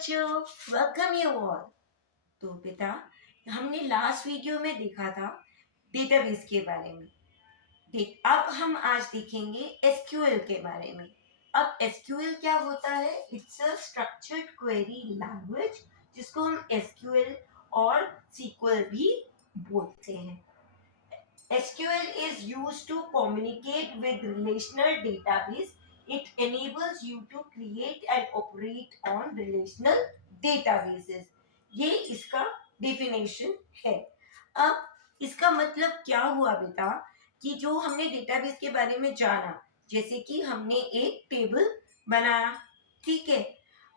बच्चों, welcome you all. तो बेटा, हमने लास्ट वीडियो में देखा था डेटाबेस के बारे में। देख, अब हम आज देखेंगे एसक्यूएल के बारे में। अब एसक्यूएल क्या होता है? It's a structured query language, जिसको हम एसक्यूएल और सीक्वल भी बोलते हैं। SQL is used to communicate with relational database. It enables you to create and operate on relational databases. ये इसका definition है। अब इसका मतलब क्या हुआ बेटा, कि जो हमने डेटाबेस के बारे में जाना, जैसे कि हमने एक टेबल बनाया, ठीक है।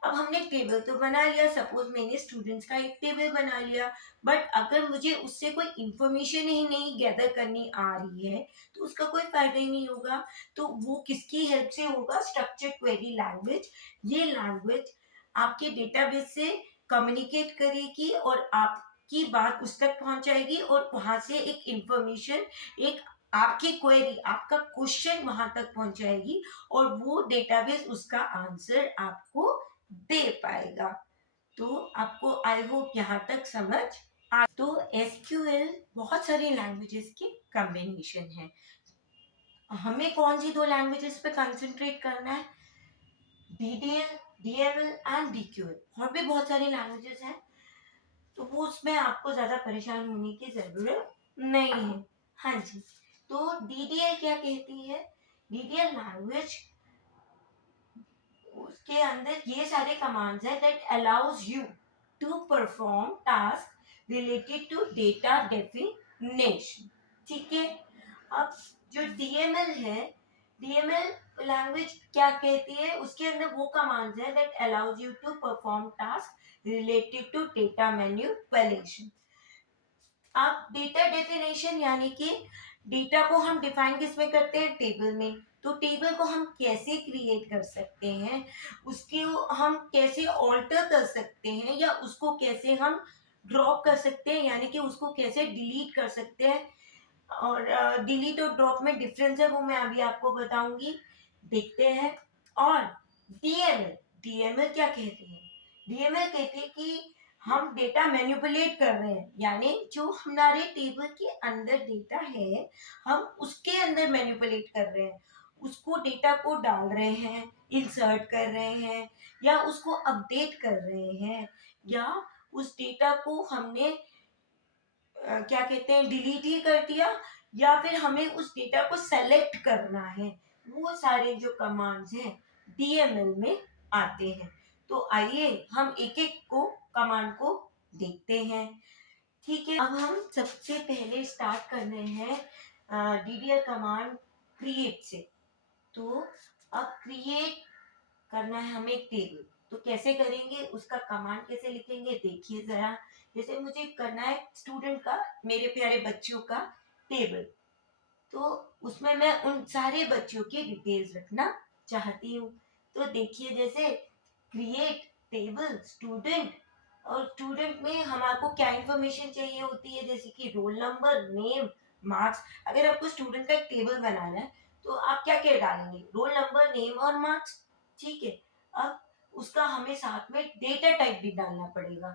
अब हमने टेबल तो बना लिया, सपोज मैंने स्टूडेंट्स का एक टेबल बना लिया, बट अगर मुझे उससे कोई इंफॉर्मेशन ही नहीं गैदर करनी आ रही है तो उसका कोई फायदा ही नहीं होगा। तो वो किसकी हेल्प से होगा? Structured query language. ये लैंग्वेज आपके डेटाबेस से कम्युनिकेट करेगी और आपकी बात उस तक पहुंचाएगी और वहां से एक इंफॉर्मेशन, एक आपकी क्वेरी, आपका क्वेश्चन वहां तक पहुंचाएगी और वो डेटाबेस उसका आंसर आपको दे पाएगा। तो आपको आई होप यहाँ तक समझ आ। तो एसक्यूएल बहुत सारी लैंग्वेजेस की कॉम्बिनेशन है। हमें कौन सी दो लैंग्वेजेस पे कंसंट्रेट करना है? DDL, DML and DQL. और भी बहुत सारी लैंग्वेजेस हैं, तो वो उसमें आपको ज्यादा परेशान होने की जरूरत नहीं है। हाँ जी। तो डीडीएल क्या कहती है? डीडीएल लैंग्वेज, उसके अंदर ये सारे कमांड्स हैं that allows you to perform task related to data definition, ठीक है। अब जो डीएमएल है, डीएमएल लैंग्वेज क्या कहती है? उसके अंदर वो कमांड्स हैं that allows you to perform task related to data manipulation. अब डेटा डेफिनेशन यानी कि डेटा को हम डिफाइन किस में करते हैं? टेबल में। तो टेबल को हम कैसे क्रिएट कर सकते हैं, उसको हम कैसे ऑल्टर कर सकते हैं, या उसको कैसे हम ड्रॉप कर सकते हैं, यानी कि उसको कैसे डिलीट कर सकते हैं। और डिलीट और ड्रॉप में डिफरेंस है, वो मैं अभी आपको बताऊंगी, देखते हैं। और डीएमएल, डीएमएल क्या कहती है? डीएमएल कहती है कि हम डेटा मैनिपुलेट कर रहे हैं, यानी जो हमारे टेबल के अंदर डेटा है, हम उसके अंदर मैनिपुलेट कर रहे हैं, उसको डेटा को डाल रहे हैं, इंसर्ट कर रहे हैं, या उसको अपडेट कर रहे हैं, या उस डेटा को हमने क्या कहते हैं, डिलीट ही कर दिया, या फिर हमें उस डेटा को सेलेक्ट करना है। वो सारे जो कमांड्स हैं डीएमएल में आते हैं। तो आइए हम एक एक को कमांड को देखते हैं, ठीक है। अब हम सबसे पहले स्टार्ट कर रहे हैं डीडीएल कमांड क्रिएट से। तो अब क्रिएट करना है हमें एक टेबल, तो कैसे करेंगे, उसका कमांड कैसे लिखेंगे, देखिए जरा। जैसे मुझे करना है स्टूडेंट का, मेरे प्यारे बच्चों का टेबल, तो उसमें मैं उन सारे बच्चों की डिटेल्स रखना चाहती हूँ। तो देखिए, जैसे क्रिएट टेबल स्टूडेंट, और स्टूडेंट में हमारे क्या इंफॉर्मेशन चाहिए होती है, जैसे कि रोल नंबर, नेम, मार्क्स। अगर आपको स्टूडेंट का एक टेबल बनाना है तो आप क्या क्या डालेंगे? रोल नंबर, नेम और मार्क्स, ठीक है। अब उसका हमें साथ में डेटा टाइप भी डालना पड़ेगा,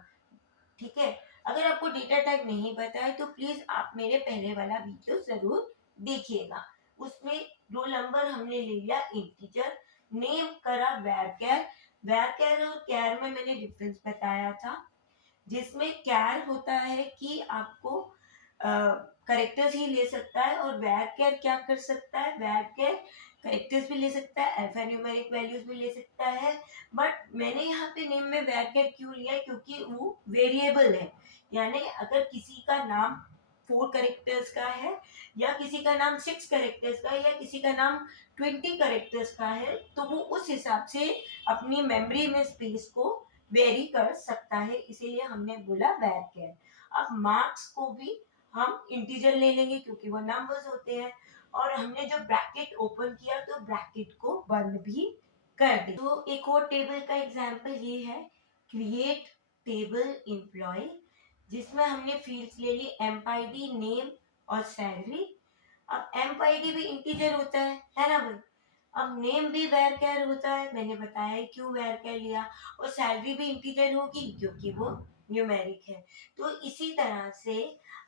ठीक है। अगर आपको डेटा टाइप नहीं पता है तो प्लीज आप मेरे पहले वाला वीडियो जरूर देखिएगा। उसमें रोल नंबर हमने ले लिया इंटीजर, नेम करा वैरचर। वैरचर और कैर में मैंने डिफरेंस बताया था, जिसमें कैर होता है कि आपको करेक्टर्स ही ले सकता है, और वैरचर क्या कर सकता है? वैरचर करेक्टर्स भी ले सकता है, अल्फान्यूमेरिक वैल्यूज भी ले सकता है। बट मैंने यहाँ पे नेम में वैरचर क्यों लिया है? क्योंकि वो वेरिएबल है, यानी अगर किसी का नाम 4 करेक्टर्स का है, या किसी का नाम 6 करेक्टर्स का है, या किसी का नाम 20 करेक्टर्स का है, तो वो उस हिसाब से अपनी मेमोरी में स्पेस को वेरी कर सकता है, इसीलिए हमने बोला वैरचर। अब मार्क्स को भी हम इंटीजर ले लेंगे क्योंकि वो नंबर्स होते हैं, और हमने जो ब्रैकेट ओपन किया तो ब्रैकेट को बंद भी कर दे। तो एक और टेबल का एग्जांपल ये है, क्रिएट टेबल एम्प्लॉय, जिसमें हमने फील्ड्स ले ली एम्पाईडी, नेम और सैलरी। अब एम्पाईडी भी इंटीजर होता है ना भाई। अब नेम भी वेर कैर होता है, मैंने बताया है क्यों वेर कैर लिया, और सैलरी भी इंटीजर होगी क्योंकि वो न्यूमेरिक है। तो इसी तरह से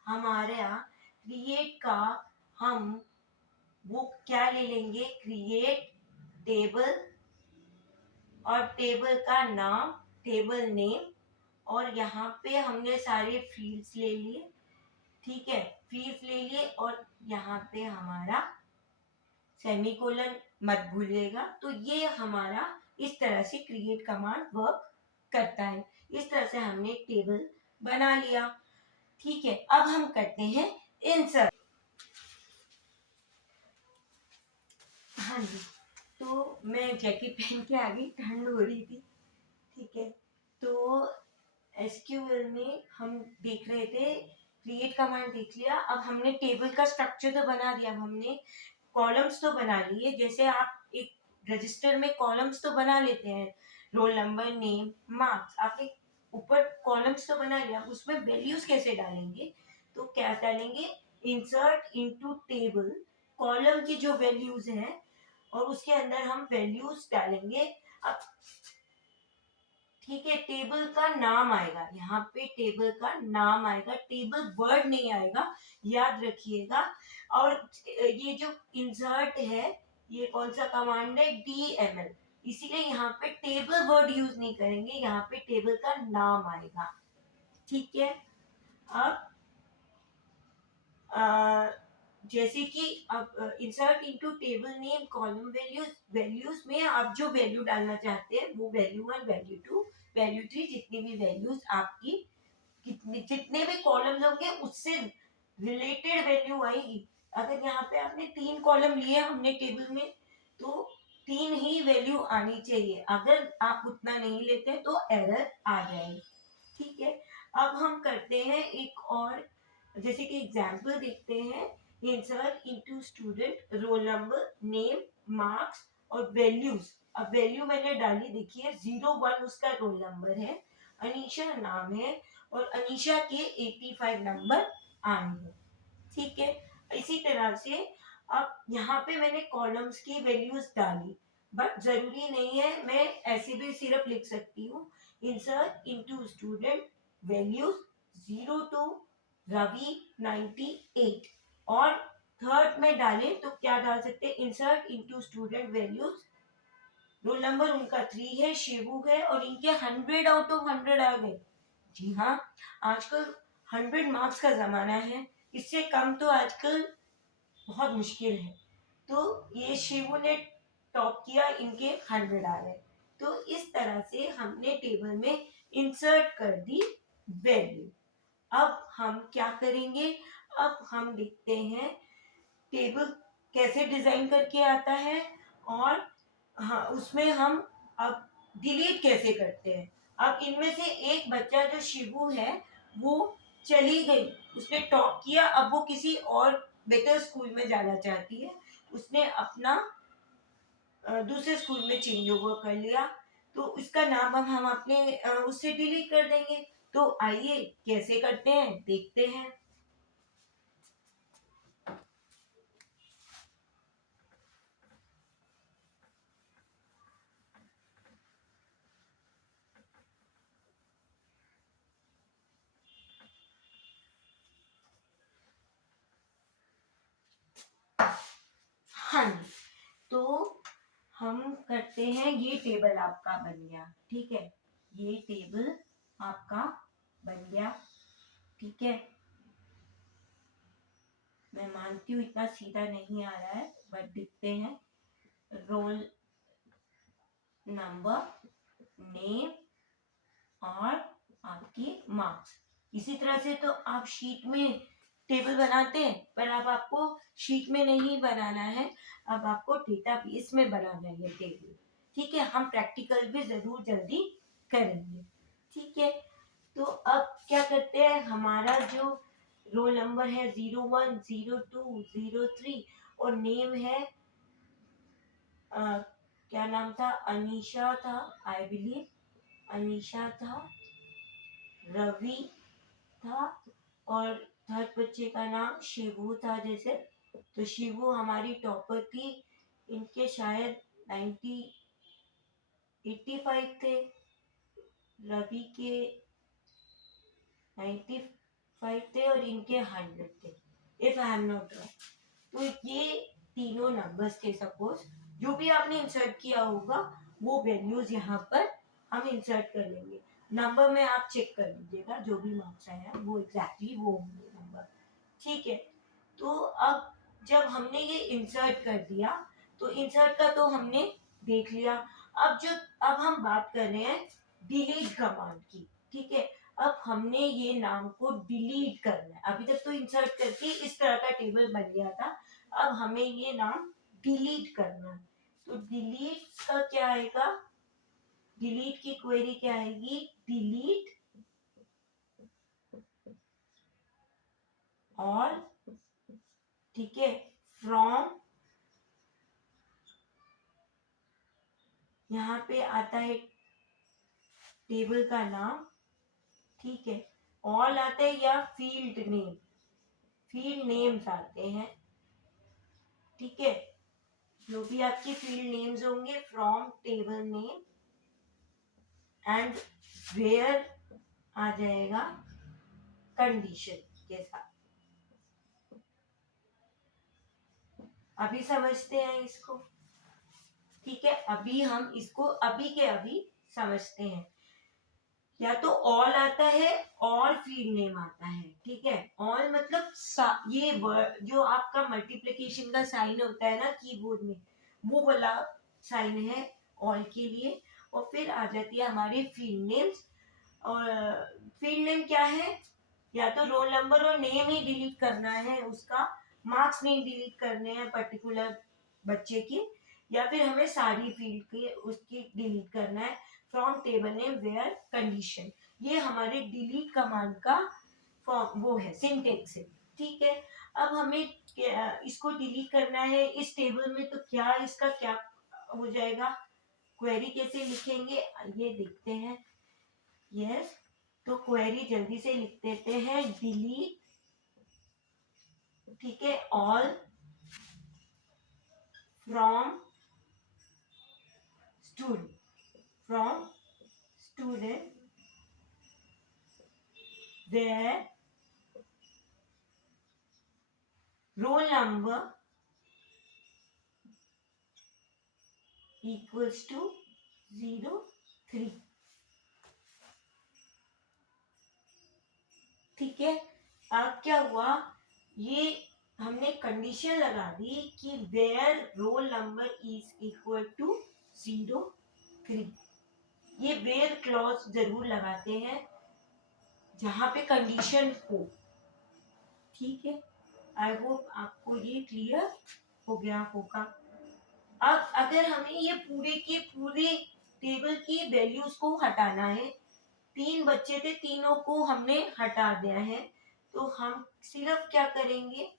हमारा क्रिएट का हम वो क्या ले लेंगे, क्रिएट टेबल, और टेबल का नाम, टेबल नेम, और यहाँ पे हमने सारे फील्ड्स ले लिए, ठीक है, फील्ड्स ले लिए, और यहाँ पे हमारा सेमीकोलन मत भूलिएगा। तो ये हमारा इस तरह से क्रिएट कमांड वर्क करता है। इस तरह से हमने टेबल बना लिया, ठीक है। अब हम करते हैं इंसर्ट। हाँ जी, तो मैं जैकेट पहन के आ गई, ठंड हो रही थी, ठीक है। तो एसक्यूएल में हम देख रहे थे, क्रिएट कमांड देख लिया, अब हमने टेबल का स्ट्रक्चर तो बना दिया, अब हमने कॉलम्स तो बना लिए। जैसे आप एक रजिस्टर में कॉलम्स तो बना लेते हैं, रोल नंबर, नेम, मार्क्स, आपने ऊपर कॉलम्स तो बना लिया, उसमें वैल्यूज कैसे डालेंगे, तो क्या डालेंगे, इंसर्ट इनटू टेबल, कॉलम की जो वैल्यूज हैं और उसके अंदर हम वैल्यूज डालेंगे। अब ठीक है, टेबल का नाम आएगा, यहाँ पे टेबल का नाम आएगा, टेबल वर्ड नहीं आएगा, याद रखिएगा। और ये जो इंसर्ट है, ये कौन सा कमांड है, DML, इसीलिए यहाँ पे टेबल वर्ड यूज नहीं करेंगे, यहाँ पे टेबल का नाम आएगा, ठीक है। अब जैसे कि अब insert into table name column values, values में आप जो वैल्यू डालना चाहते हैं वो वैल्यू 1, वैल्यू 2, वैल्यू 3, जितनी भी वैल्यूज आपकी, कितने जितने भी कॉलम होंगे उससे रिलेटेड वैल्यू आएगी। अगर यहाँ पे आपने 3 कॉलम लिए हमने टेबल में, तो 3 ही वैल्यू आनी चाहिए, अगर आप उतना नहीं लेते तो एरर आ जाएगी, ठीक है। अब हम करते हैं एक और, जैसे कि एग्जाम्पल देखते हैं, insert into student, roll number, name, marks और वैल्यूज। अब वैल्यू मैंने डाली, देखिए 01 उसका रोल नंबर है, अनीशा नाम है, और अनीशा के 85 नंबर आए हैं, ठीक है। इसी तरह से अब यहाँ पे मैंने कॉलम्स की वैल्यूज डाली, बट जरूरी नहीं है, मैं ऐसे भी सिर्फ लिख सकती हूँ, insert into student values 02 Ravi 98, और थर्ड में डालें तो क्या डाल सकते हैं, insert into student values, roll number उनका 3 है, शिवू है, और इनके 100 आउट ऑफ 100 आ गए। जी हाँ, आजकल 100 मार्क्स का जमाना है, इससे कम तो आजकल बहुत मुश्किल है। तो ये शिवू ने टॉप किया, इनके 100 आ गए। तो इस तरह से हमने टेबल में इंसर्ट कर दी वैल्यू। अब हम क्या करेंगे, अब हम देखते हैं टेबल कैसे डिजाइन करके आता है, और हाँ उसमें हम अब डिलीट कैसे करते हैं। अब इनमें से एक बच्चा जो शिवू है वो चली गई, उसने टॉप किया, अब वो किसी और बेटर स्कूल में जाना चाहती है, उसने अपना दूसरे स्कूल में चेंज ओवर कर लिया, तो इसका नाम अब हम अपने उससे डिलीट कर देंगे। तो आइए कैसे करते हैं देखते हैं। हाँ जी, तो हम करते हैं, ये टेबल आपका बन गया, ठीक है, ये टेबल आपका बन गया, ठीक है। मैं मानती हूँ इतना सीधा नहीं आ रहा है, बट दिखते हैं, रोल नंबर, नेम और आपकी मार्क्स। इसी तरह से तो आप शीट में टेबल बनाते हैं, पर अब आपको शीट में नहीं बनाना है, अब आपको डेटाबेस में बनाना है ये टेबल, ठीक है। हम प्रैक्टिकल भी जरूर जल्दी करेंगे, ठीक है। तो अब क्या करते हैं, हमारा जो रोल नंबर है 01, 02, 03, और नेम है क्या नाम था, अनीशा था, आई बिलीव अनीशा था, रवि था, और थर्ड बच्चे का नाम शिवू था जैसे, तो शिवू हमारी टॉपर थी, इनके शायद 85 थे, रवि के 95 थे और इनके 100 थे, if I am not wrong. तो ये तीनों नंबर्स थे सपोज, जो भी आपने इंसर्ट किया होगा वो वैल्यूज यहाँ पर हम इंसर्ट कर लेंगे। नंबर में आप चेक कर लीजिएगा, जो भी मार्क्स आए हैं वो एग्जैक्टली वो होंगे नंबर, ठीक है। तो अब जब हमने ये इंसर्ट कर दिया, तो इंसर्ट का तो हमने देख लिया। अब हम बात कर रहे हैं डिलीट कमांड की, ठीक है। अब हमने ये नाम को डिलीट करना है। अभी तक तो इंसर्ट करके इस तरह का टेबल बन गया था, अब हमें ये नाम डिलीट करना है। तो डिलीट का क्या आएगा, डिलीट की क्वेरी क्या आएगी, डिलीट ऑल, ठीक है, फ्रॉम, यहाँ पे आता है टेबल का नाम, ठीक है, ऑल आते हैं या फील्ड नेम, फील्ड नेम्स आते हैं, ठीक है, जो भी आपके फील्ड नेम्स होंगे, from table name and where आ जाएगा कंडीशन के साथ। अभी समझते हैं इसको, ठीक है। अभी हम इसको अभी के अभी समझते हैं। या तो ऑल आता है, ऑल फील्ड नेम आता है, ठीक है। ऑल मतलब ये वर्ड जो आपका मल्टीप्लिकेशन का साइन होता है ना कीबोर्ड में, वो वाला साइन है ऑल के लिए। और फिर आ जाती है हमारी फील्ड नेम्स। और फील्ड नेम क्या है, या तो रोल नंबर और नेम ही डिलीट करना है, उसका मार्क्स नहीं डिलीट करने हैं पर्टिकुलर बच्चे की, या फिर हमें सारी फील्ड के उसकी डिलीट करना है। From table name where condition, ये हमारे डिलीट कमांड का फॉर्म वो है, सिंटेक्स है, ठीक है। अब हमें इसको डिलीट करना है इस टेबल में, तो क्या इसका क्या हो जाएगा, क्वेरी कैसे लिखेंगे ये देखते हैं। यस, तो क्वेरी जल्दी से लिख देते हैं, डिलीट, ठीक है, all from student, from student where roll number equals to 03, ठीक है। अब क्या हुआ, ये हमने कंडीशन लगा दी कि where roll number is equal to 03, ये where क्लॉज जरूर लगाते हैं जहां पे कंडीशन हो, ठीक है। आई होप आपको ये क्लियर हो गया होगा। अब अगर हमें ये पूरे के पूरे टेबल की वैल्यूज को हटाना है, 3 बच्चे थे, तीनों को हमने हटा दिया है, तो हम सिर्फ क्या करेंगे,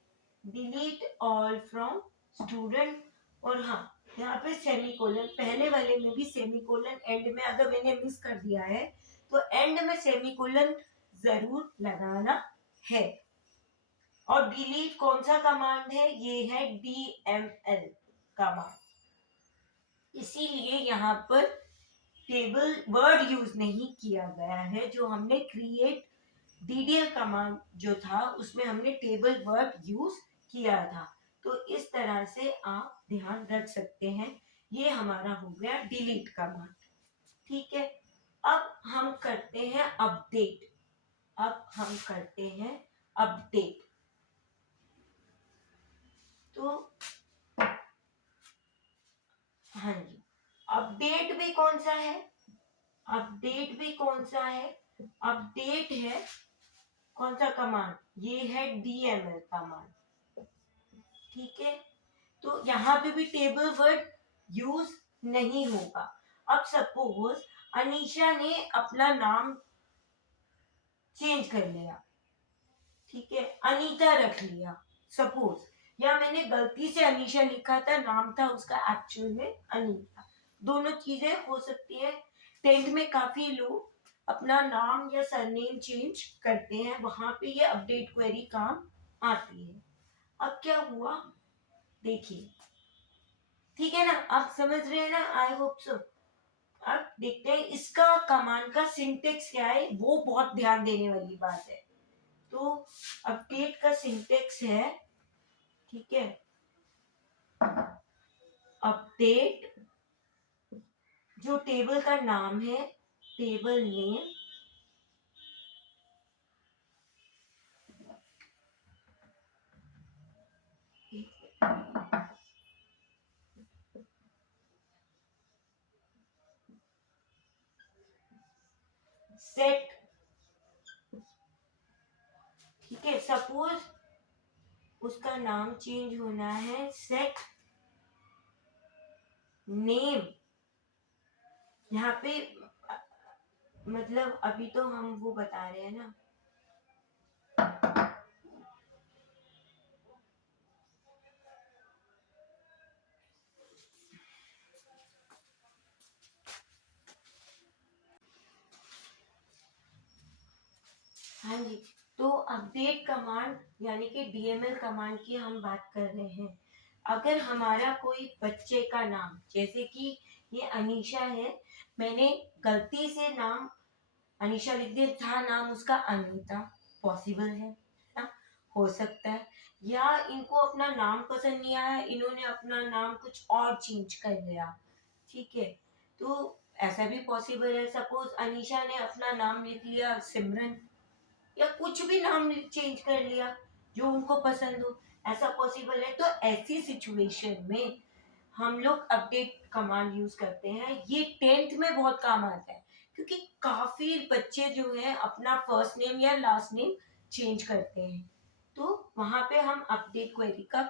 डिलीट ऑल फ्रॉम स्टूडेंट। और हाँ, यहाँ पे सेमीकोलन, पहले वाले में भी सेमीकोलन एंड में अगर मैंने मिस कर दिया है तो एंड में सेमीकोलन जरूर लगाना है। और डिलीट कौन सा कमांड है, ये है DML कमांड, इसीलिए यहाँ पर टेबल वर्ड यूज नहीं किया गया है। जो हमने क्रिएट DDL कमांड जो था उसमें हमने टेबल वर्ड यूज किया था। तो इस तरह से आप ध्यान रख सकते हैं। ये हमारा हो गया डिलीट कमांड, ठीक है। अब हम करते हैं अपडेट, अब हम करते हैं अपडेट। तो हाँ जी, अपडेट भी कौन सा है, अपडेट भी कौन सा है, अपडेट है कौन सा कमांड, ये है DML कमांड, ठीक है। तो यहाँ पे भी टेबल वर्ड यूज नहीं होगा। अब सपोज अनीशा ने अपना नाम चेंज कर लिया, ठीक है, अनीता रख लिया सपोज, या मैंने गलती से अनीशा लिखा था, नाम था उसका एक्चुअल में अनीता, दोनों चीजें हो सकती है। 10th में काफी लोग अपना नाम या सरनेम चेंज करते हैं, वहां पे ये अपडेट क्वेरी काम आती है। अब क्या हुआ देखिए, ठीक है ना, आप समझ रहे हैं ना, आई होप सो। अब देखते हैं इसका कमांड का सिंटेक्स क्या है, वो बहुत ध्यान देने वाली बात है। तो अपडेट का सिंटेक्स है, ठीक है, अपडेट, जो टेबल का नाम है, टेबल नेम, सेट, ठीक है, सपोज उसका नाम चेंज होना है, सेट नेम, यहाँ पे मतलब अभी तो हम वो बता रहे हैं ना, हाँ जी। तो अपडेट कमांड यानी कि डीएमएल कमांड की हम बात कर रहे हैं। अगर हमारा कोई बच्चे का नाम, जैसे कि ये अनीशा है, मैंने गलती से नाम अनीशा लिख दिया था, नाम उसका अनीता, पॉसिबल है ना, हो सकता है। या इनको अपना नाम पसंद नहीं आया, इन्होंने अपना नाम कुछ और चेंज कर लिया, ठीक है, तो ऐसा भी पॉसिबल है। सपोज अनीशा ने अपना नाम लिख लिया सिमरन, या कुछ भी नाम चेंज कर लिया जो उनको पसंद हो, ऐसा पॉसिबल है। तो ऐसी सिचुएशन में हम लोग अपडेट कमांड यूज करते हैं। ये 10th में बहुत काम आता है, क्योंकि काफी बच्चे जो है अपना फर्स्ट नेम या लास्ट नेम चेंज करते हैं, तो वहां पे हम अपडेट क्वेरी का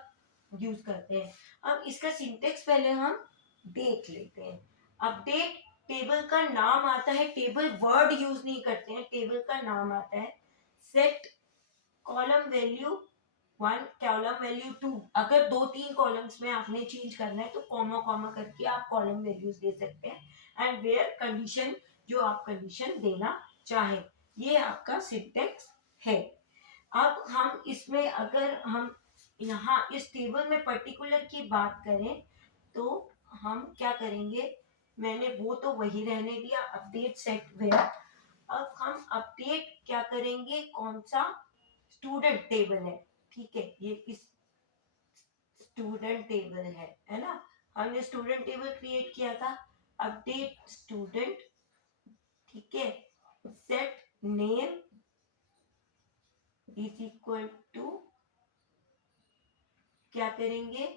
यूज करते हैं। अब इसका सिंटेक्स पहले हम देख लेते हैं। अपडेट, टेबल का नाम आता है, टेबल वर्ड यूज नहीं करते हैं, टेबल का नाम आता है। Set column value 1, column value 2, अगर 2-3 कॉलम्स में आपने चेंज करना है तो कॉमा कॉमा करके आप कॉलम वैल्यूज दे सकते हैं। एंड वेयर कंडीशन, जो आप कंडीशन देना चाहे, ये आपका सिंटेक्स है। अब हम इसमें अगर हम यहाँ इस टेबल में पर्टिकुलर की बात करें तो हम क्या करेंगे, मैंने वो तो वही रहने दिया, अपडेट सेट वेयर। अब हम अपडेट क्या करेंगे, कौन सा, स्टूडेंट टेबल है, ठीक है, ये इस स्टूडेंट टेबल है ना, हमने स्टूडेंट टेबल क्रिएट किया था। अपडेट स्टूडेंट, ठीक है, set name is equal to, क्या करेंगे,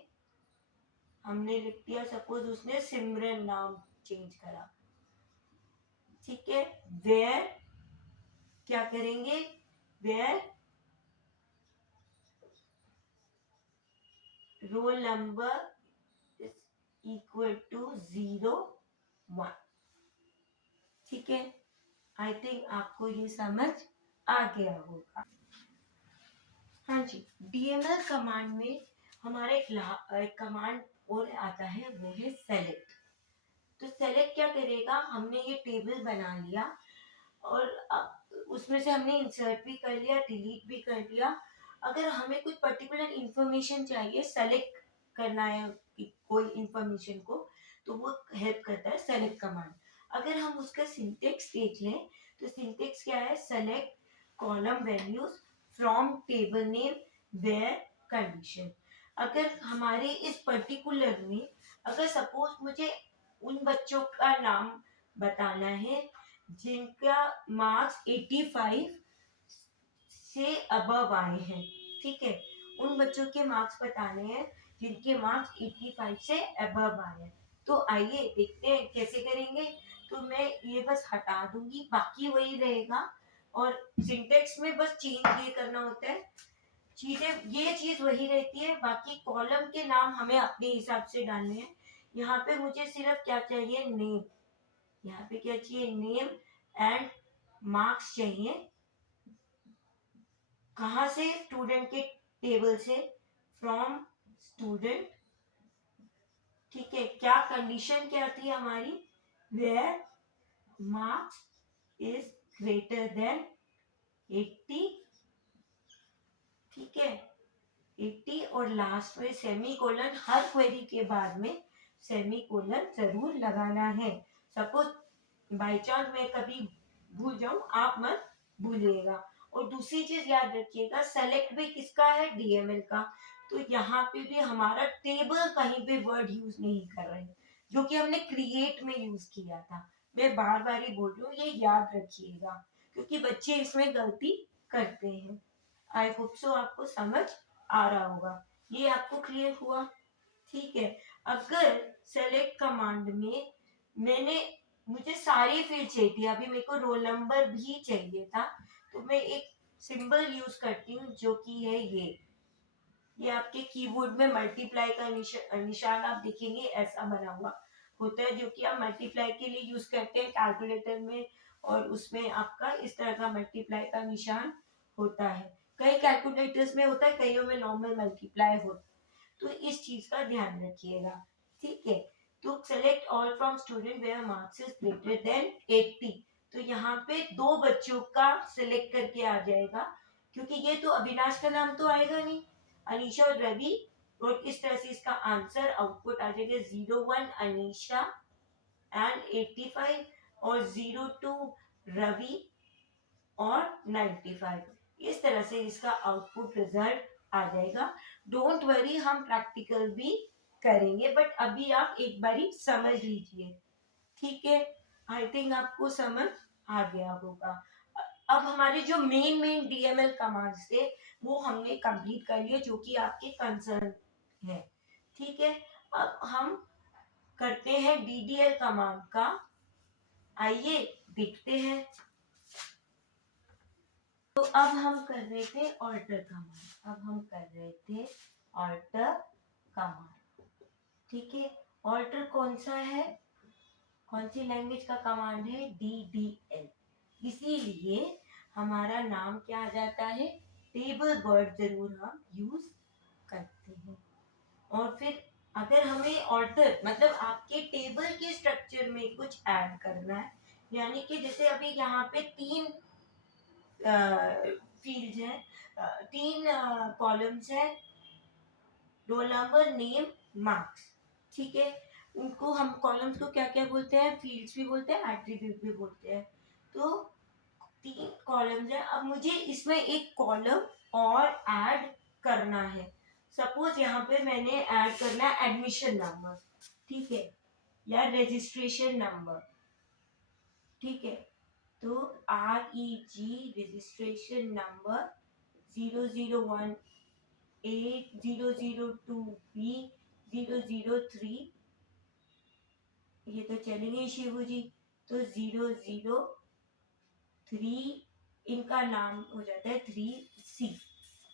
हमने लिख दिया, सपोज उसने सिमरन नाम चेंज करा, ठीक है, वेयर, क्या करेंगे, where roll number is equal to 01, ठीक है। आई थिंक आपको ये समझ आ गया होगा। हाँ जी, डीएमएल कमांड में हमारा एक कमांड और आता है, वो है सेलेक्ट। तो सेलेक्ट क्या करेगा, हमने ये टेबल बना लिया और अब उसमें से हमने इंसर्ट भी कर लिया, डिलीट भी कर लिया। अगर हमें कोई पर्टिकुलर इंफॉर्मेशन चाहिए, सेलेक्ट करना है कोई इंफॉर्मेशन को, तो वो हेल्प करता है सेलेक्ट कमांड। अगर हम उसका सिंटेक्स देख लें तो सिंटेक्स क्या है, select column values from table name where condition. अगर हमारे इस पर्टिकुलर में, अगर सपोज मुझे उन बच्चों का नाम बताना है जिनका मार्क्स 85 से अबव आए हैं, ठीक है, उन बच्चों के मार्क्स बताने हैं जिनके मार्क्स 85 से अबव आए हैं। तो आइए देखते हैं कैसे करेंगे। तो मैं ये बस हटा दूंगी, बाकी वही रहेगा, और सिंटेक्स में बस चेंज ये करना होता है, चीजें ये चीज वही रहती है, बाकी कॉलम के नाम हमें अपने हिसाब से डालने हैं। यहाँ पे मुझे सिर्फ क्या चाहिए, नेम, यहाँ पे क्या चाहिए, नेम एंड मार्क्स चाहिए। कहाँ से, स्टूडेंट के टेबल से, फ्रॉम स्टूडेंट, ठीक है। क्या कंडीशन क्या थी हमारी, where marks is greater than 80, ठीक है, 80, और लास्ट में सेमी कोलन हर क्वेरी के बाद में सेमीकोलन जरूर लगाना है। सपोज बाई चांस मैं कभी भूल जाऊं, आप मत भूलिएगा। और दूसरी चीज याद रखिएगा, सेलेक्ट भी किसका है, डीएमएल का। तो यहाँ पे भी हमारा टेबल कहीं पे वर्ड यूज नहीं कर रहे हैं, जो कि हमने क्रिएट में यूज किया था। मैं बार बार ही बोल रही हूँ, ये याद रखिएगा, क्योंकि बच्चे इसमें गलती करते हैं। आई होप सो आपको समझ आ रहा होगा। ये आपको क्लियर हुआ? ठीक है। अगर सेलेक्ट कमांड में मैंने मुझे सारी फील्ड चाहिए थी, अभी मेरे को रोल नंबर भी चाहिए था, तो मैं एक सिंबल यूज करती हूँ जो कि है ये आपके कीबोर्ड में मल्टीप्लाई का निशान आप देखेंगे ऐसा बना हुआ होता है, जो कि आप मल्टीप्लाई के लिए यूज करते हैं कैलकुलेटर में, और उसमें आपका इस तरह का मल्टीप्लाई का निशान होता है। कई कैलकुलेटर्स में होता है, कईयों में नॉर्मल मल्टीप्लाई होता है, तो इस चीज का ध्यान रखिएगा। ठीक है। तो select all from student where marks is greater than 80। तो यहाँ पे दो बच्चों का सिलेक्ट करके आ जाएगा, क्योंकि ये तो अविनाश का नाम तो आएगा नहीं, अनीशा और रवि, और इस तरह से इसका आंसर आउटपुट आ जाएगा 01 अनीशा एंड 85, और 02 रवि और 95। इस तरह से इसका आउटपुट रिजल्ट आ जाएगा। डोंट वरी, हम प्रैक्टिकल भी करेंगे, बट अभी आप एक बारी समझ लीजिए। ठीक है। आई थिंक आपको समझ आ गया होगा। अब हमारे जो मेन डीएमएल कमांड्स थे वो हमने कंप्लीट कर लिए, जो कि आपके कंसर्न है। ठीक है। अब हम करते हैं डीडीएल कमांड का। आइए देखते हैं। तो अब हम कर रहे थे ऑल्टर कमांड। ठीक है। ऑल्टर कौन सा है, कौन सी लैंग्वेज का कमांड है, डीडीएल। इसीलिए हमारा नाम क्या आ जाता है, टेबल वर्ड जरूर हम यूज करते हैं। और फिर अगर हमें ऑल्टर मतलब आपके टेबल के स्ट्रक्चर में कुछ ऐड करना है, यानी कि जैसे अभी यहाँ पे 3 फील्ड है, 3 कॉलम्स है, रोल नंबर, नेम, मार्क्स। ठीक है। उनको हम कॉलम्स को क्या क्या बोलते हैं, फील्ड्स भी बोलते हैं, एट्रीब्यूट भी बोलते हैं। तो 3 कॉलम्स है। अब मुझे इसमें एक कॉलम और ऐड करना है। सपोज यहाँ पे मैंने ऐड करना है एडमिशन नंबर, ठीक है, या रजिस्ट्रेशन नंबर। ठीक है। तो REG रजिस्ट्रेशन नंबर 001 8 002 B 003, ये तो चलेंगे शिवू जी। तो 003 इनका नाम हो जाता है 3C।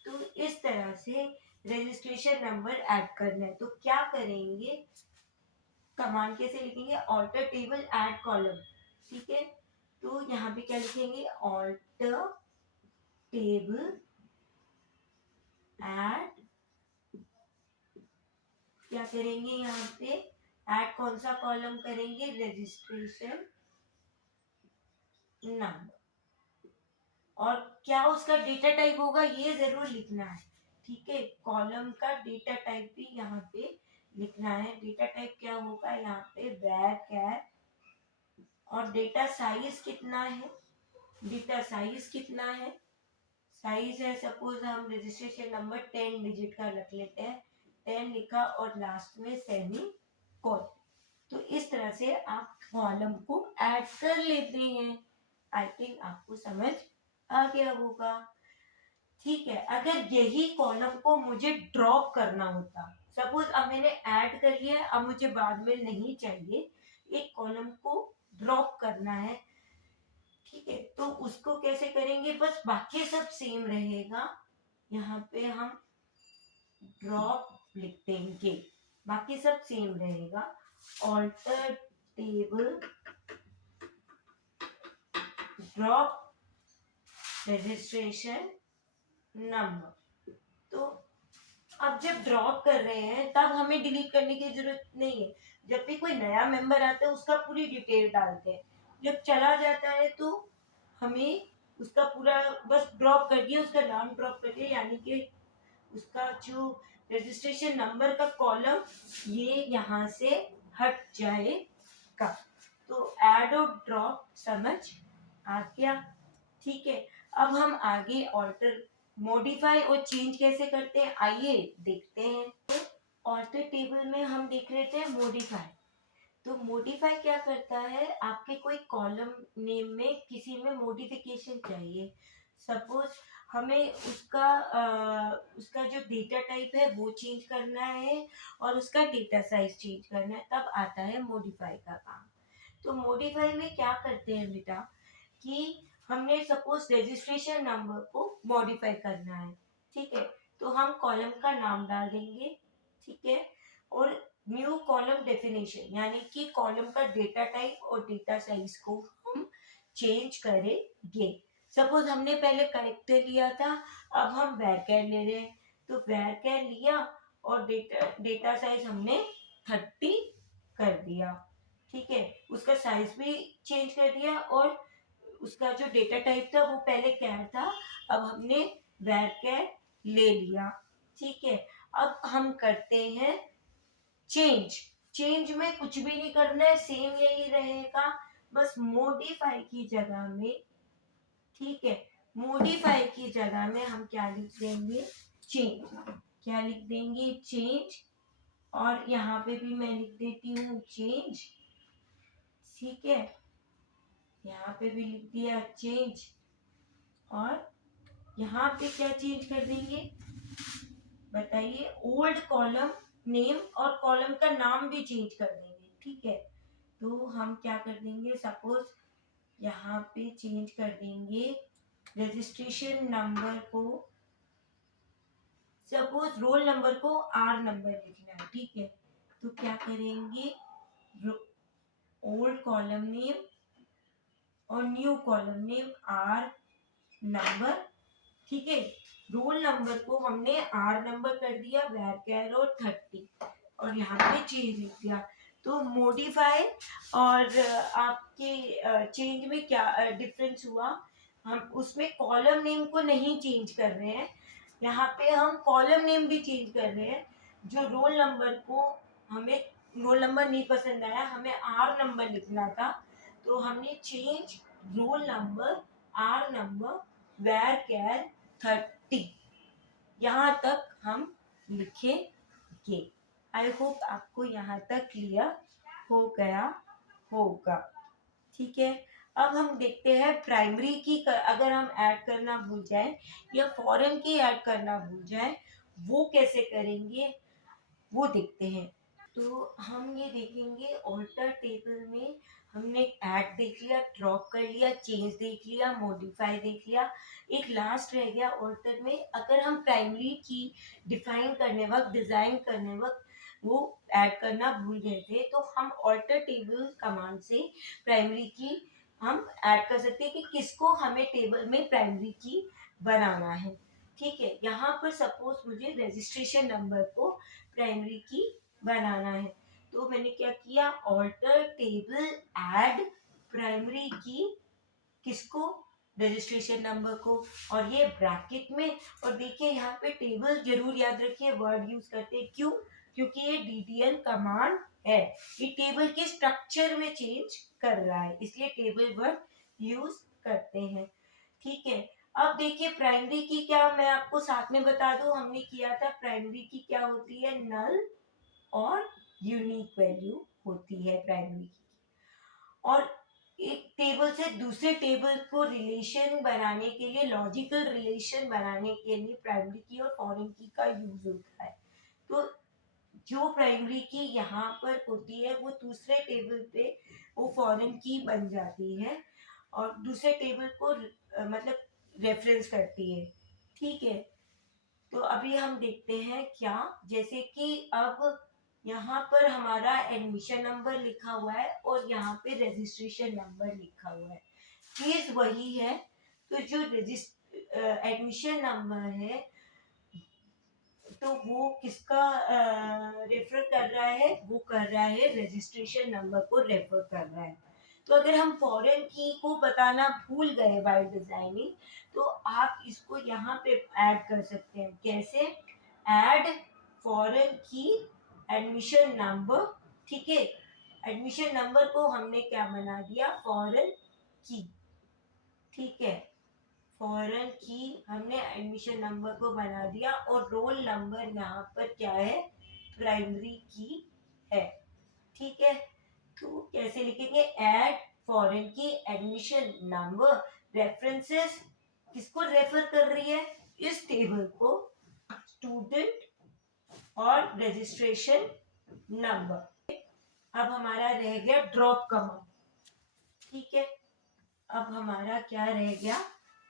तो इस तरह से रजिस्ट्रेशन नंबर ऐड करना है। तो क्या करेंगे, कमांड कैसे लिखेंगे, ऑल्टर टेबल ऐड कॉलम। ठीक है। तो यहाँ पे क्या लिखेंगे, ऑल्टर टेबल ऐड, क्या करेंगे यहाँ पे, ऐड कौन सा कॉलम करेंगे, रजिस्ट्रेशन नंबर। और क्या उसका डेटा टाइप होगा ये जरूर लिखना है। ठीक है। कॉलम का डेटा टाइप भी यहाँ पे लिखना है। डेटा टाइप क्या होगा यहाँ पे, वैर कैर। और डेटा साइज कितना है, साइज है सपोज हम रजिस्ट्रेशन नंबर 10 डिजिट का रख लेते हैं, 10 लिखा और लास्ट में सेमी कोलन। तो इस तरह से आप कॉलम को ऐड कर लेते हैं। आई थिंक आपको समझ आ गया होगा। ठीक है। अगर यही कॉलम को मुझे ड्रॉप करना होता, सपोज अब मैंने ऐड कर लिया, अब मुझे बाद में नहीं चाहिए, एक कॉलम को ड्रॉप करना है, ठीक है, तो उसको कैसे करेंगे, बस बाकी सब सेम रहेगा, यहाँ पे हम ड्रॉप लिख देंगे, बाकी सब सेम रहेगा। Alter table drop registration number. तो अब जब ड्रॉप कर रहे हैं तब हमें डिलीट करने की जरूरत नहीं है। जब भी कोई नया मेंबर आता है उसका पूरी डिटेल डालते हैं, जब चला जाता है तो हमें उसका पूरा बस ड्रॉप कर दिया, उसका नाम ड्रॉप कर दिया, यानी कि उसका जो रजिस्ट्रेशन नंबर का कॉलम ये यहाँ से हट जाएगा। तो ऐड और ड्रॉप समझ आ गया, ठीक है। अब हम आगे ऑल्टर, मॉडिफाई और चेंज कैसे करते हैं आइए देखते हैं। ऑल्टर टेबल में हम देख रहे थे मॉडिफाई। तो मॉडिफाई क्या करता है, आपके कोई कॉलम नेम में किसी में मॉडिफिकेशन चाहिए, सपोज हमें उसका जो डेटा टाइप है वो चेंज करना है और उसका डेटा साइज चेंज करना है, तब आता है मॉडिफाई का काम। तो मॉडिफाई में क्या करते हैं बेटा कि हमने सपोज रजिस्ट्रेशन नंबर को मॉडिफाई करना है, ठीक है। तो हम कॉलम का नाम डाल देंगे, ठीक है। और न्यू कॉलम डेफिनेशन यानी कि कॉलम का डेटा टाइप और डेटा साइज को हम चेंज करेंगे। सपोज हमने पहले करेक्टर लिया था, अब हम वैरचर ले रहे हैं, तो वैरचर लिया और डेटा साइज हमने 30 कर दिया, ठीक है। उसका साइज भी चेंज कर दिया और उसका जो डेटा टाइप था वो पहले कैर था, अब हमने वैरचर ले लिया, ठीक है। अब हम करते हैं चेंज। चेंज में कुछ भी नहीं करना है, सेम यही रहेगा, बस मॉडिफाई की जगह में, ठीक है, मॉडिफाई की जगह में हम क्या लिख देंगे, चेंज। क्या लिख देंगे, चेंज। और यहाँ पे भी मैं लिख देती हूँ चेंज, ठीक है। यहाँ पे भी लिख दिया चेंज। और यहाँ पे क्या चेंज कर देंगे बताइए, ओल्ड कॉलम नेम और कॉलम का नाम भी चेंज कर देंगे, ठीक है। तो हम क्या कर देंगे, सपोज यहाँ पे चेंज कर देंगे रजिस्ट्रेशन नंबर को, सपोज रोल नंबर को आर नंबर लिखना है, ठीक है। तो क्या करेंगे, ओल्ड कॉलम नेम और new column name R number, ठीक है। रोल नंबर को हमने आर नंबर कर दिया, वैरचर और 30 और यहाँ पे चेंज लिख दिया। तो मॉडिफाई और आपके चेंज में क्या डिफरेंस हुआ, हम उसमें कॉलम नेम को नहीं चेंज कर रहे हैं, यहाँ पे हम कॉलम नेम भी चेंज कर रहे हैं। जो रोल नंबर को, हमें रोल नंबर नहीं पसंद आया, हमें आर नंबर लिखना था, तो हमने change roll number R number varchar 30, यहाँ तक हम लिखेंगे। आई होप आपको यहाँ तक क्लियर हो गया होगा, ठीक है। अब हम देखते हैं प्राइमरी की अगर हम ऐड करना भूल जाए या फॉरेन की ऐड करना भूल जाए वो कैसे करेंगे वो देखते हैं। तो हम ये देखेंगे ऑल्टर टेबल में हमने ऐड देख लिया, ड्रॉप कर लिया, चेंज देख लिया, मॉडिफाई देख लिया, एक लास्ट रह गया ऑल्टर में। अगर हम प्राइमरी की डिफाइन करने वक्त, डिजाइन करने वक्त वो ऐड करना भूल गए थे, तो हम ऑल्टर टेबल कमांड से प्राइमरी की हम ऐड कर सकते हैं कि किसको हमें टेबल में प्राइमरी की बनाना है, ठीक है। यहाँ पर सपोज मुझे रजिस्ट्रेशन नंबर को प्राइमरी की बनाना है, तो मैंने क्या किया, ऑल्टर टेबल ऐड प्राइमरी की, किसको, रजिस्ट्रेशन नंबर को, और ये ब्रैकेट में। और देखिए यहाँ पे टेबल जरूर याद रखिए, वर्ड यूज करते हैं, क्यों, क्योंकि ये डीडीएल कमांड है, ये टेबल के स्ट्रक्चर में चेंज कर रहा है, इसलिए टेबल वर्ड यूज करते हैं, ठीक है। अब देखिए प्राइमरी की क्या, मैं आपको साथ में बता दूं, हमने किया था प्राइमरी की क्या होती है, नल और यूनिक वैल्यू होती है प्राइमरी की। और एक टेबल से दूसरे टेबल को रिलेशन बनाने के लिए, लॉजिकल रिलेशन बनाने के लिए प्राइमरी की और फॉरेन की का यूज होता है। तो जो प्राइमरी की यहाँ पर होती है वो दूसरे टेबल पे वो फॉरेन की बन जाती है और दूसरे टेबल को मतलब रेफरेंस करती है, ठीक है। तो अभी हम देखते हैं क्या, जैसे कि अब यहाँ पर हमारा एडमिशन नंबर लिखा हुआ है और यहाँ पे रजिस्ट्रेशन नंबर लिखा हुआ है, चीज वही है। तो जो एडमिशन नंबर है तो वो किसका रेफर कर रहा है, वो कर रहा है रजिस्ट्रेशन नंबर को रेफर कर रहा है। तो अगर हम फॉरेन की को बताना भूल गए बाय डिजाइनिंग, तो आप इसको यहाँ पे ऐड कर सकते हैं, कैसे, ऐड फॉरेन की एडमिशन नंबर, ठीक है, एडमिशन नंबर को हमने क्या बना दिया, फॉरेन की, ठीक है, फॉरेन की हमने एडमिशन नंबर को बना दिया, और रोल नंबर यहाँ पर क्या है, प्राइमरी की है, ठीक है। तो कैसे लिखेंगे, ऐड फॉरेन की एडमिशन नंबर, रेफरेंसेस किसको रेफर कर रही है, इस टेबल को, स्टूडेंट और रजिस्ट्रेशन नंबर। अब हमारा रह गया ड्रॉप कमांड, ठीक है, अब हमारा क्या रह गया,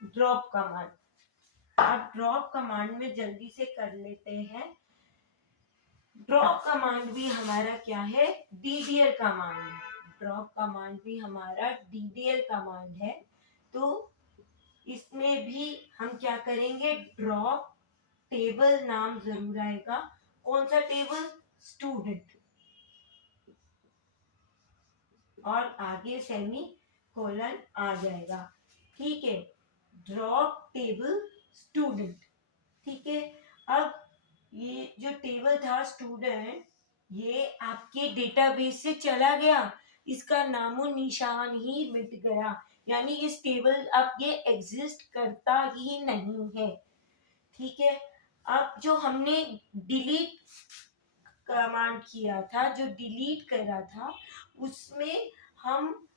ड्रॉप कमांड। अब ड्रॉप कमांड में जल्दी से कर लेते हैं। ड्रॉप कमांड भी हमारा क्या है, डीडीएल कमांड है, ड्रॉप कमांड भी हमारा डीडीएल कमांड है। तो इसमें भी हम क्या करेंगे, ड्रॉप टेबल नाम जरूर आएगा, कौन सा टेबल, स्टूडेंट, और आगे सेमी कोलन आ जाएगा, ठीक है, ड्रॉप टेबल स्टूडेंट, ठीक है। अब ये जो टेबल था स्टूडेंट, ये आपके डेटाबेस से चला गया, इसका नामो निशान ही मिट गया, यानी इस टेबल अब ये एग्जिस्ट करता ही नहीं है, ठीक है। अब जो हमने डिलीट कमांड किया था, जो डिलीट करा था, उसमें हम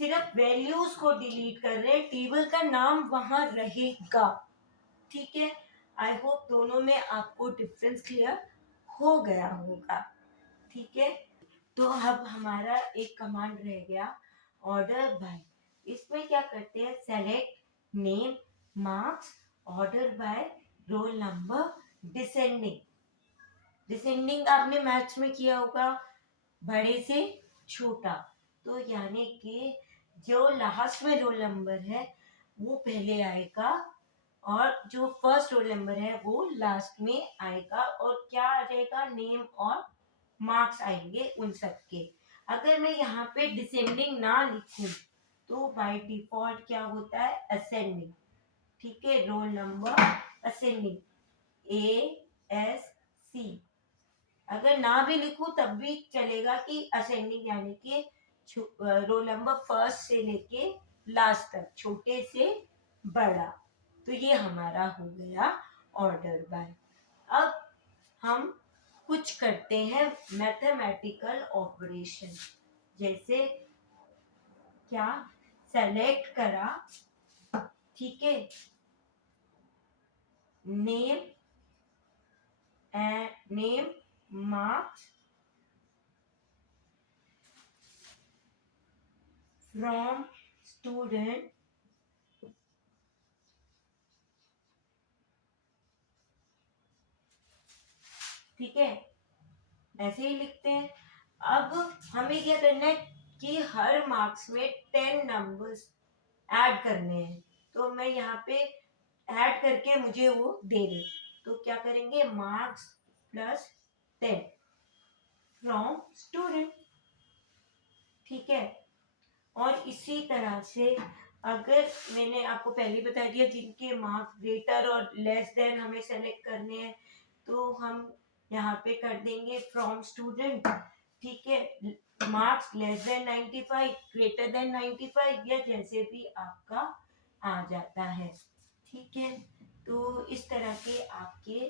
सिर्फ वैल्यूज को डिलीट कर रहे हैं, टेबल का नाम वहां रहेगा, ठीक है। आई होप दोनों में आपको डिफरेंस क्लियर हो गया होगा, ठीक है। तो अब हमारा एक कमांड रह गया, ऑर्डर बाय। इसमें क्या करते हैं, select name marks order by roll number descending. Descending आपने मैथ्स में किया होगा, बड़े से छोटा, तो यानी कि जो लास्ट में रोल नंबर है वो पहले आएगा, और जो फर्स्ट रोल नंबर है वो लास्ट में आएगा, और क्या आ जाएगा, नेम और मार्क्स आएंगे उन सब के। अगर मैं यहाँ पे डिसेंडिंग ना लिखूं तो बाय डिफॉल्ट क्या होता है, असेंडिंग, ठीक है, रोल नंबर असेंडिंग, ASC। अगर ना भी लिखूं तब भी चलेगा कि असेंडिंग, यानी कि रोल नंबर फर्स्ट से लेके लास्ट तक, छोटे से बड़ा। तो ये हमारा हो गया ऑर्डर बाय। अब हम कुछ करते हैं मैथमेटिकल ऑपरेशन, जैसे क्या, सेलेक्ट करा, ठीक है, name name marks from student, ठीक है, ऐसे ही लिखते हैं। अब हमें क्या करना है कि हर मार्क्स में 10 नंबर्स ऐड करने हैं, तो मैं यहाँ पे ऐड करके मुझे वो दे दे, तो क्या करेंगे, मार्क्स प्लस 10 फ्रॉम स्टूडेंट, ठीक है। और इसी तरह से अगर मैंने आपको पहले बता दिया, जिनके मार्क्स ग्रेटर और लेस देन हमें सेलेक्ट करने हैं, तो हम यहाँ पे कर देंगे फ्रॉम स्टूडेंट, ठीक है, marks less than 95, greater than 95, या जैसे भी आपका आ जाता है, ठीक है। तो इस तरह के आपके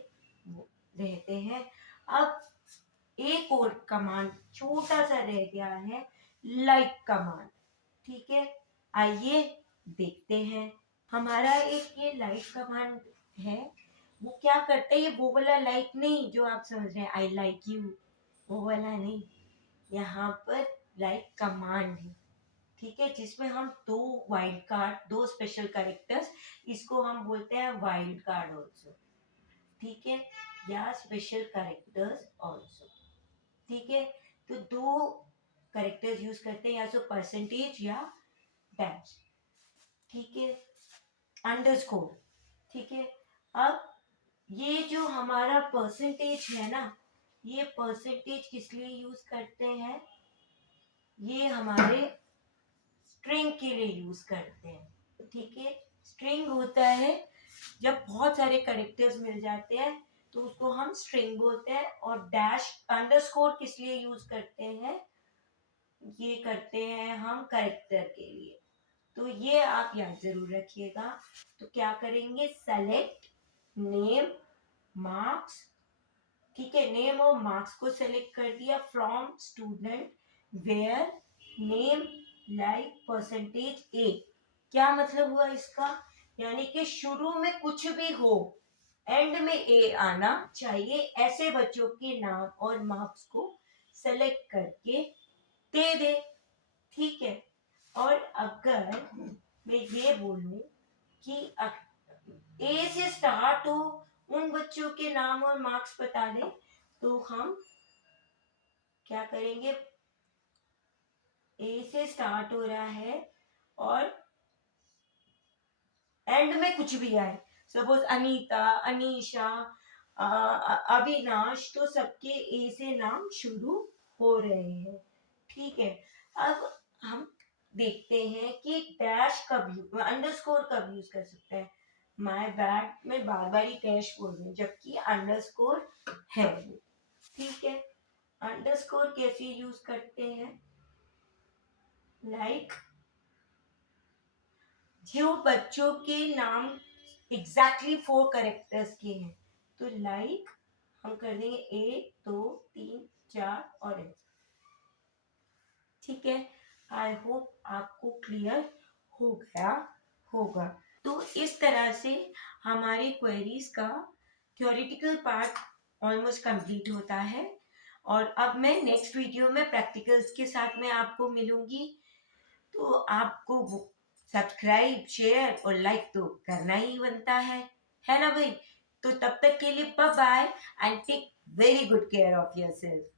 रहते हैं। अब एक और कमांड छोटा सा रह गया है, लाइक कमांड, ठीक है, आइए देखते हैं। हमारा एक ये लाइक कमांड है, वो क्या करता है, ये वो वाला लाइक नहीं जो आप समझ रहे हैं, आई लाइक यू, वो वाला नहीं, यहाँ पर लाइक कमांड है, ठीक है, जिसमें हम दो वाइल्ड कार्ड, दो स्पेशल कैरेक्टर्स, इसको हम बोलते हैं वाइल्ड कार्ड ऑल्सो, ठीक है, या स्पेशल कैरेक्टर्स ऑल्सो, ठीक है। तो दो कैरेक्टर्स यूज करते हैं, या तो परसेंटेज या डैश, ठीक है, अंडरस्कोर, ठीक है। अब ये जो हमारा परसेंटेज है ना, ये परसेंटेज किस लिए यूज करते हैं, ये हमारे स्ट्रिंग के लिए यूज करते हैं, ठीक है। स्ट्रिंग होता है जब बहुत सारे कैरेक्टर्स मिल जाते हैं तो उसको हम स्ट्रिंग बोलते हैं। और डैश अंडरस्कोर किस लिए यूज करते हैं, ये करते हैं हम करेक्टर के लिए, तो ये आप याद जरूर रखिएगा। तो क्या करेंगे, सेलेक्ट नेम मार्क्स, ठीक है, नेम और मार्क्स को सेलेक्ट कर दिया from student where name like percentage A. क्या मतलब हुआ इसका, यानी कि शुरू में कुछ भी हो एंड में ए आना चाहिए, ऐसे बच्चों के नाम और मार्क्स को सेलेक्ट करके दे दे, ठीक है। और अगर मैं ये बोलूं कि ए से स्टार्ट हो, उन बच्चों के नाम और मार्क्स बता दें, तो हम क्या करेंगे, ए से स्टार्ट हो रहा है और एंड में कुछ भी आए, सपोज अनीता, अनीशा, अविनाश, तो सबके ए से नाम शुरू हो रहे हैं, ठीक है। अब हम देखते हैं कि डैश कब अंडरस्कोर कब यूज कर सकते हैं। माय बैड में बार बार ही डैश बोल रहे हैं जबकि अंडरस्कोर है, ठीक है। अंडरस्कोर कैसे यूज करते हैं, लाइक जो बच्चों के नाम एग्जैक्टली 4 कैरेक्टर्स के हैं, तो लाइक हम कर देंगे 1 2 3 4 और ऐसे, ठीक है। आई होप आपको क्लियर हो गया होगा। तो इस तरह से हमारी क्वेरीज का थ्योरेटिकल पार्ट ऑलमोस्ट कंप्लीट होता है, और अब मैं नेक्स्ट वीडियो में प्रैक्टिकल्स के साथ में आपको मिलूंगी। तो आपको सब्सक्राइब शेयर और लाइक तो करना ही बनता है ना भाई। तो तब तक के लिए bye bye and take very good care of yourself.